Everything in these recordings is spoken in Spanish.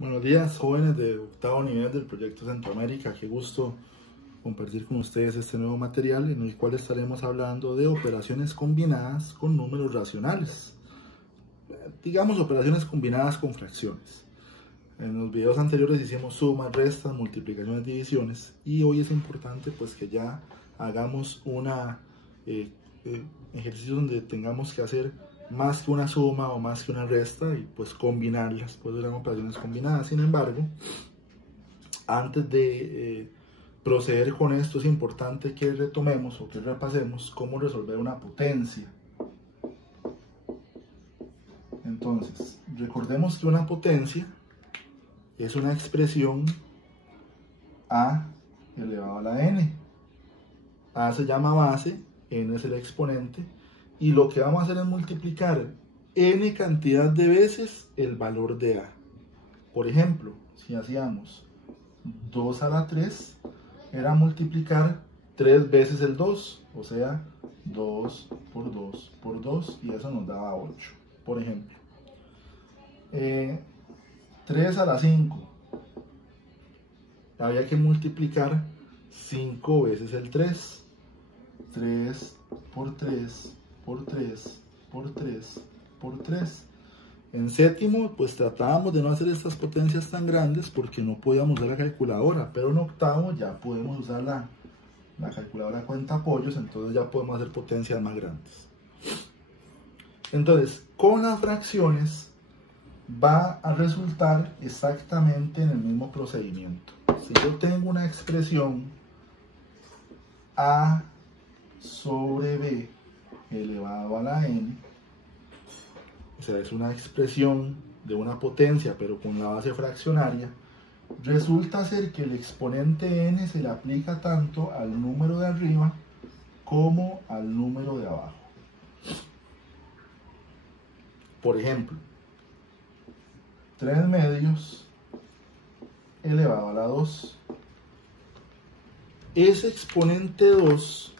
Buenos días, jóvenes de octavo nivel del proyecto Centroamérica. Qué gusto compartir con ustedes este nuevo material en el cual estaremos hablando de operaciones combinadas con números racionales. Digamos operaciones combinadas con fracciones. En los videos anteriores hicimos sumas, restas, multiplicaciones, divisiones, y hoy es importante pues que ya hagamos una ejercicio donde tengamos que hacer más que una suma o más que una resta y pues combinarlas, pues eran operaciones combinadas. Sin embargo, antes de proceder con esto es importante que retomemos o que repasemos cómo resolver una potencia. Entonces, recordemos que una potencia es una expresión a elevado a la n. A se llama base, n es el exponente, y lo que vamos a hacer es multiplicar n cantidad de veces el valor de a. Por ejemplo, si hacíamos 2 a la 3, era multiplicar 3 veces el 2, o sea, 2 por 2 por 2, y eso nos daba 8, por ejemplo. 3 a la 5, había que multiplicar 5 veces el 3, 3 por 3 por 3 por 3 por 3. En séptimo, pues tratábamos de no hacer estas potencias tan grandes porque no podíamos usar la calculadora, pero en octavo ya podemos usar la calculadora cuenta apoyos, entonces ya podemos hacer potencias más grandes. Entonces, con las fracciones va a resultar exactamente en el mismo procedimiento. Si yo tengo una expresión a sobre b elevado a la n, o sea, es una expresión de una potencia pero con la base fraccionaria, resulta ser que el exponente n se le aplica tanto al número de arriba como al número de abajo. Por ejemplo, 3 medios elevado a la 2. Ese exponente 2,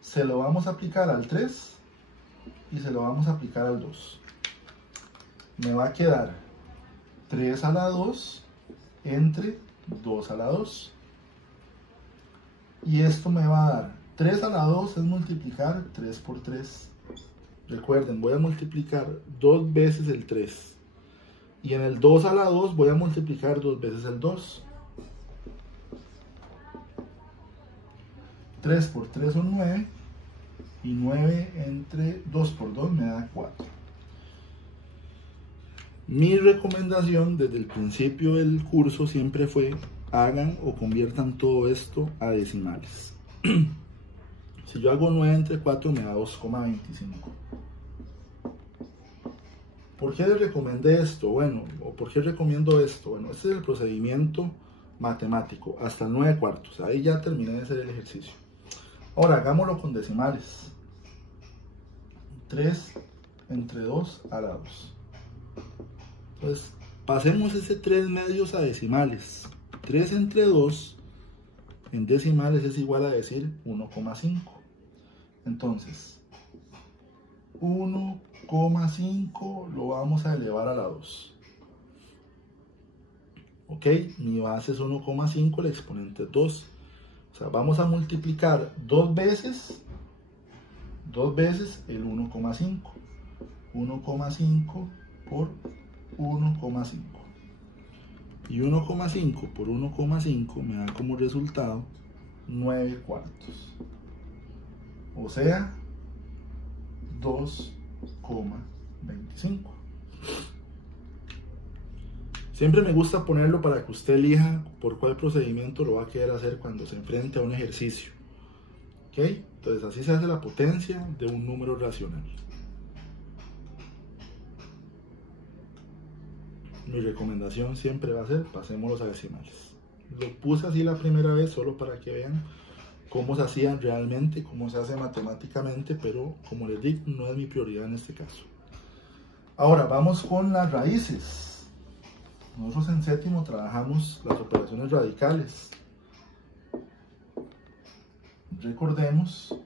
se lo vamos a aplicar al 3 y se lo vamos a aplicar al 2. Me va a quedar 3 a la 2 entre 2 a la 2. Y esto me va a dar 3 a la 2 es multiplicar 3 por 3. Recuerden, voy a multiplicar 2 veces el 3. Y en el 2 a la 2 voy a multiplicar 2 veces el 2. 3 por 3 son 9. Y 9 entre 2 por 2 me da 4. Mi recomendación desde el principio del curso siempre fue: hagan o conviertan todo esto a decimales. Si yo hago 9 entre 4 me da 2,25. ¿Por qué les recomendé esto? Bueno, o ¿por qué recomiendo esto? Bueno, este es el procedimiento matemático, hasta el 9 cuartos. Ahí ya terminé de hacer el ejercicio. Ahora hagámoslo con decimales. 3 entre 2 a la 2. Entonces, pasemos ese 3 medios a decimales. 3 entre 2 en decimales es igual a decir 1,5. Entonces, 1,5 lo vamos a elevar a la 2. Ok, mi base es 1,5, el exponente es 2. O sea, vamos a multiplicar 2 veces el 1,5. 1,5 por 1,5. Y 1,5 por 1,5 me da como resultado 9 cuartos. O sea, 2,25. Siempre me gusta ponerlo para que usted elija por cuál procedimiento lo va a querer hacer cuando se enfrente a un ejercicio. ¿Ok? Entonces así se hace la potencia de un número racional. Mi recomendación siempre va a ser: pasémoslos a decimales. Lo puse así la primera vez solo para que vean cómo se hacía realmente, cómo se hace matemáticamente, pero como les digo, no es mi prioridad en este caso. Ahora vamos con las raíces. Nosotros en séptimo trabajamos las operaciones radicales. Recordemos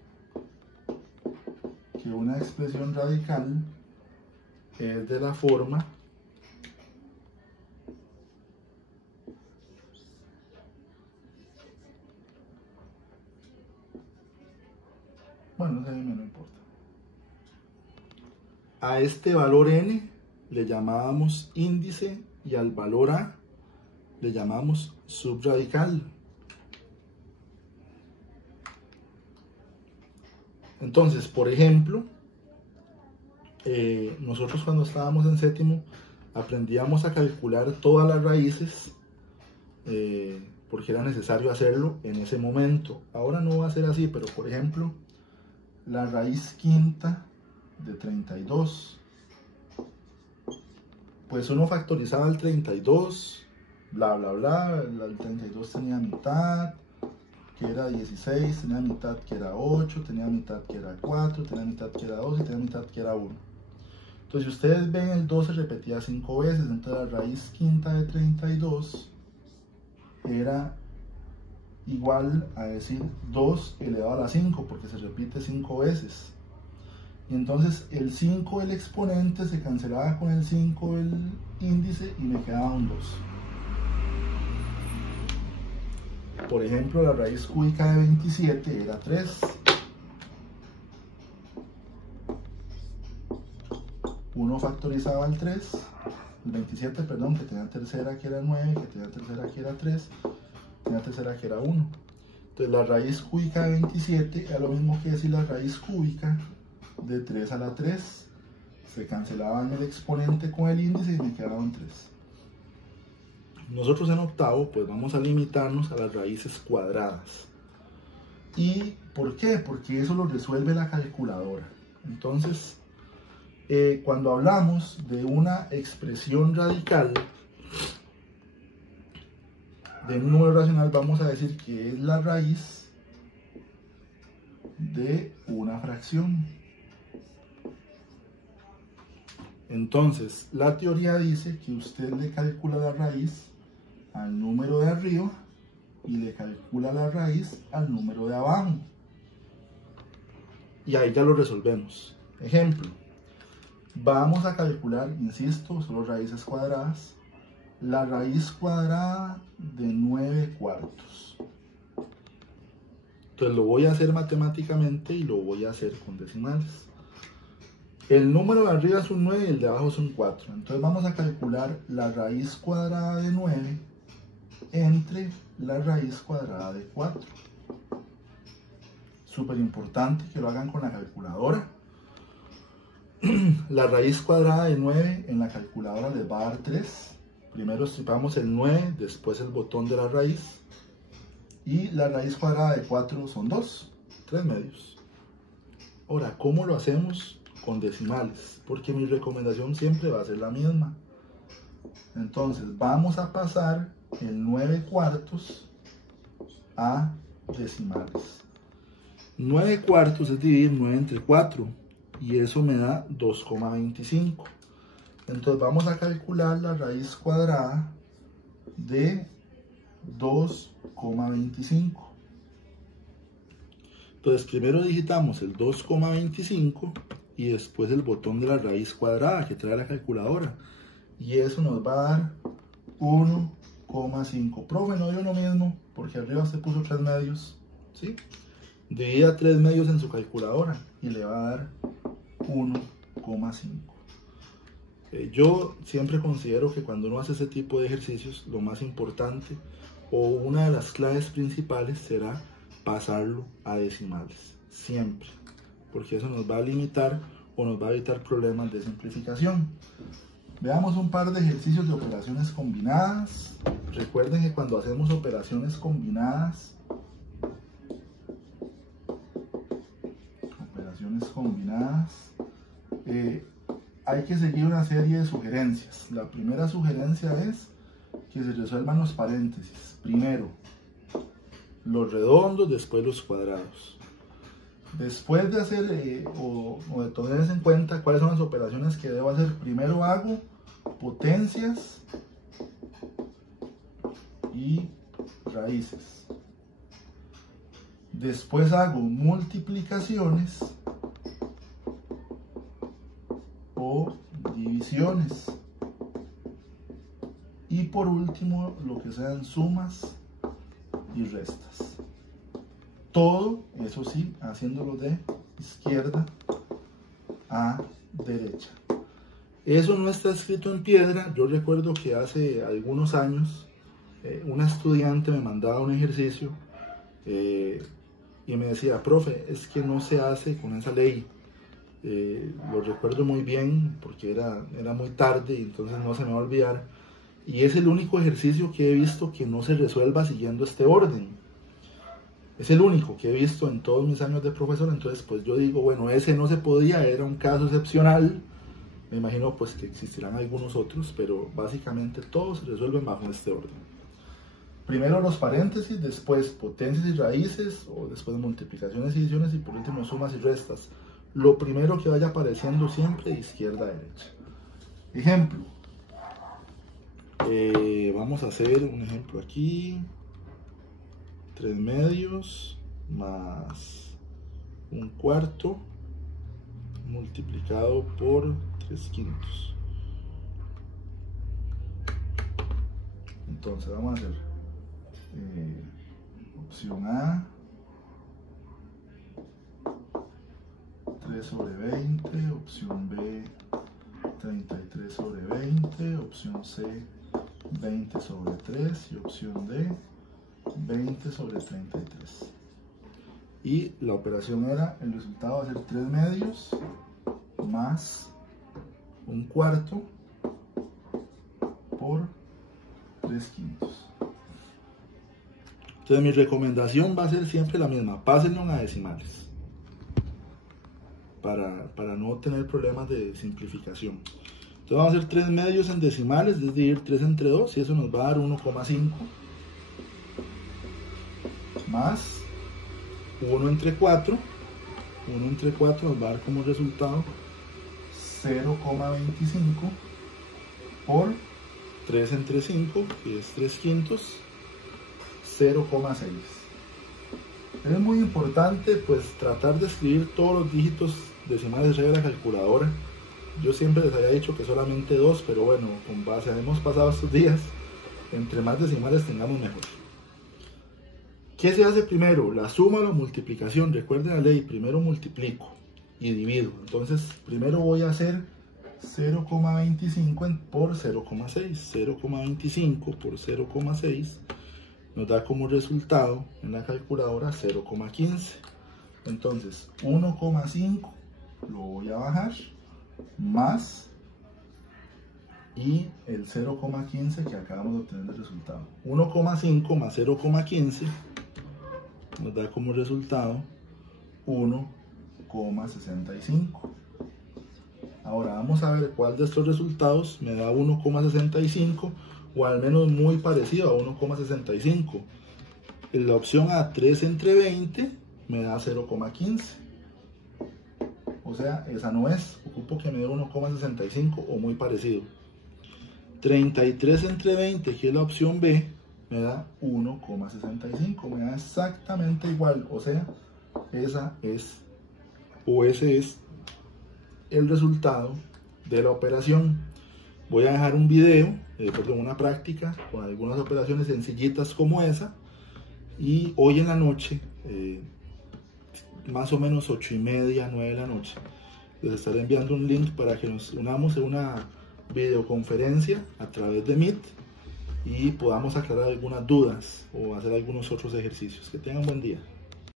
que una expresión radical es de la forma Bueno, ese m no importa. A este valor n le llamábamos índice y al valor a le llamamos subradical. Entonces, por ejemplo, nosotros cuando estábamos en séptimo aprendíamos a calcular todas las raíces porque era necesario hacerlo en ese momento. Ahora no va a ser así, pero por ejemplo, la raíz quinta de 32, pues uno factorizaba el 32, bla bla bla, el 32 tenía mitad, que era 16, tenía mitad que era 8, tenía mitad que era 4, tenía mitad que era 2 y tenía mitad que era 1. Entonces, si ustedes ven, el 2 se repetía 5 veces, entonces la raíz quinta de 32 era igual a decir 2 elevado a la 5, porque se repite 5 veces. Y entonces el 5 del exponente se cancelaba con el 5 del índice y me quedaba un 2. Por ejemplo, la raíz cúbica de 27 era 3. Uno factorizaba el 3, el 27, perdón, que tenía tercera que era 9, que tenía tercera que era 3, tenía tercera que era 1. Entonces la raíz cúbica de 27 era lo mismo que decir la raíz cúbica de 3 a la 3. Se cancelaban el exponente con el índice y me quedaban 3. Nosotros en octavo pues vamos a limitarnos a las raíces cuadradas. ¿Y por qué? Porque eso lo resuelve la calculadora. Entonces, cuando hablamos de una expresión radical de un número racional, vamos a decir que es la raíz de una fracción. Entonces, la teoría dice que usted le calcula la raíz al número de arriba y le calcula la raíz al número de abajo. Y ahí ya lo resolvemos. Ejemplo, vamos a calcular, insisto, solo raíces cuadradas, la raíz cuadrada de 9 cuartos. Entonces lo voy a hacer matemáticamente y lo voy a hacer con decimales. El número de arriba es un 9 y el de abajo es un 4. Entonces vamos a calcular la raíz cuadrada de 9 entre la raíz cuadrada de 4. Súper importante que lo hagan con la calculadora. La raíz cuadrada de 9 en la calculadora les va a dar 3. Primero estripamos el 9, después el botón de la raíz. Y la raíz cuadrada de 4 son 2, 3 medios. Ahora, ¿cómo lo hacemos? Con decimales, porque mi recomendación siempre va a ser la misma. Entonces vamos a pasar el 9 cuartos a decimales. 9 cuartos es dividir 9 entre 4 y eso me da 2,25. Entonces vamos a calcular la raíz cuadrada de 2,25. Entonces primero digitamos el 2,25 y después el botón de la raíz cuadrada que trae la calculadora. Y eso nos va a dar 1,5. Profe, no dio lo mismo, porque arriba se puso 3 medios. ¿Sí? Divida 3 medios en su calculadora y le va a dar 1,5. Yo siempre considero que cuando uno hace ese tipo de ejercicios, lo más importante o una de las claves principales será pasarlo a decimales. Siempre. Porque eso nos va a limitar o nos va a evitar problemas de simplificación. Veamos un par de ejercicios de operaciones combinadas. Recuerden que cuando hacemos operaciones combinadas, hay que seguir una serie de sugerencias. La primera sugerencia es que se resuelvan los paréntesis. Primero los redondos, después los cuadrados. Después de hacer o de tener en cuenta cuáles son las operaciones que debo hacer, primero hago potencias y raíces. Después hago multiplicaciones o divisiones. Y por último, lo que sean sumas y restas. Todo, eso sí, haciéndolo de izquierda a derecha. Eso no está escrito en piedra. Yo recuerdo que hace algunos años una estudiante me mandaba un ejercicio y me decía, profe, es que no se hace con esa ley. Lo recuerdo muy bien porque era muy tarde y entonces no se me va a olvidar. Y es el único ejercicio que he visto que no se resuelva siguiendo este orden. Es el único que he visto en todos mis años de profesor. Entonces pues yo digo, bueno, ese no se podía, era un caso excepcional. Me imagino pues que existirán algunos otros, pero básicamente todos se resuelven bajo este orden. Primero los paréntesis, después potencias y raíces, o después multiplicaciones y divisiones, y por último sumas y restas. Lo primero que vaya apareciendo siempre de izquierda a derecha. Ejemplo. Vamos a hacer un ejemplo aquí. 3 medios más 1/4 multiplicado por 3/5. Entonces vamos a hacer opción A 3/20, opción B 33/20, opción C 20/3 y opción D 20/33. Y la operación era, el resultado va a ser 3 medios más 1/4 por 3/5. Entonces mi recomendación va a ser siempre la misma, pásenlo a decimales para no tener problemas de simplificación. Entonces vamos a hacer 3 medios en decimales, es decir, 3 entre 2, y eso nos va a dar 1,5 más 1 entre 4. 1 entre 4 nos va a dar como resultado 0,25 por 3 entre 5, que es 3/5, 0,6. Es muy importante pues tratar de escribir todos los dígitos decimales de la calculadora. Yo siempre les había dicho que solamente 2, pero bueno, con base a hemos pasado estos días, entre más decimales tengamos mejor. ¿Qué se hace primero? La suma o la multiplicación. Recuerden la ley, primero multiplico y divido. Entonces primero voy a hacer 0,25 por 0,6. 0,25 por 0,6 nos da como resultado en la calculadora 0,15. Entonces 1,5 lo voy a bajar más y el 0,15 que acabamos de obtener de resultado. 1,5 más 0,15 nos da como resultado 1,65. Ahora vamos a ver cuál de estos resultados me da 1,65 o al menos muy parecido a 1,65. En la opción A, 3 entre 20 me da 0,15. O sea, esa no es. Ocupo que me dé 1,65 o muy parecido. 33 entre 20, que es la opción B, me da 1,65. Me da exactamente igual. O sea, ese es el resultado de la operación. Voy a dejar un video, una práctica con algunas operaciones sencillitas como esa. Y hoy en la noche, más o menos 8:30, 9 de la noche, les estaré enviando un link para que nos unamos en una videoconferencia a través de Meet y podamos aclarar algunas dudas o hacer algunos otros ejercicios. Que tengan buen día.